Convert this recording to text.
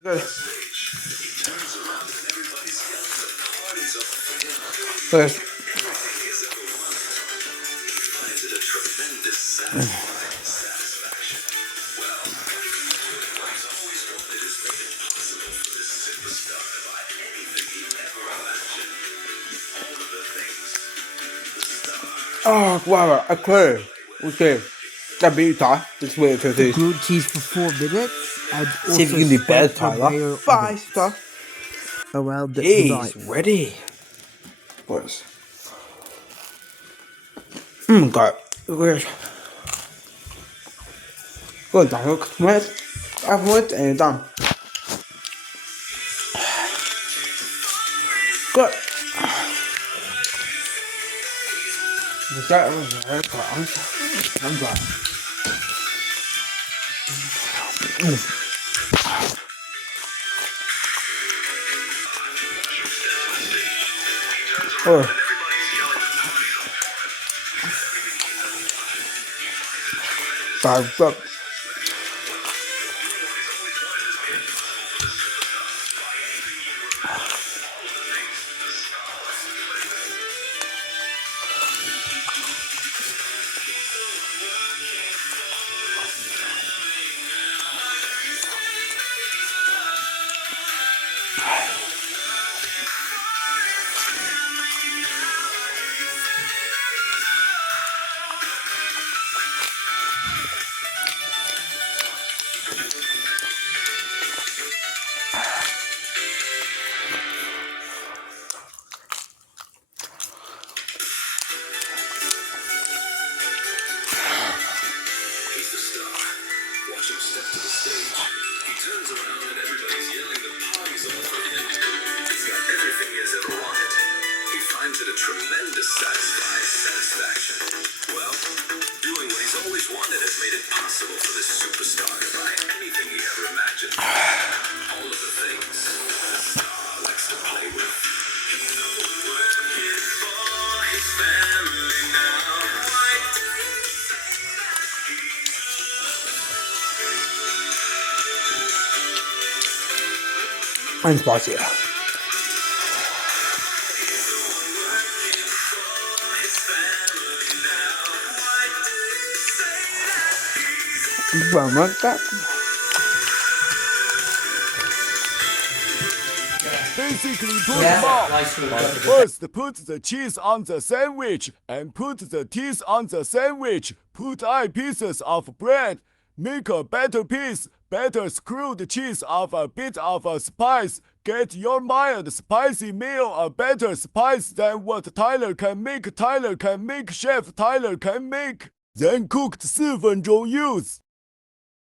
Good. Good. Oh, wow, okay. Okay. That beat time. Just wait for this. Grilled cheese for 4 minutes and See if also you can do better, spread the mayo Tyler. of 5 it star. around the Jeez, knife. ready. Boys. God. Weird. Good, I look smart. I've worked and done. Good. That was very good. I'm glad. Oh. Five up. Tremendous satisfaction. Well, doing what he's always wanted has made it possible for this superstar to buy anything he ever imagined. All of the things the star likes to play with. He's working for his family now. I'm spicy. Well, like that. Basically, put them up. First, put the cheese on the sandwich and put the teeth on the sandwich. Put 8 pieces of bread. Make a batter piece. Batter screwed cheese of a bit of a spice. Get your mild spicy meal a better spice than what Tyler can make. Chef Tyler can make. Then cooked 4分钟 use.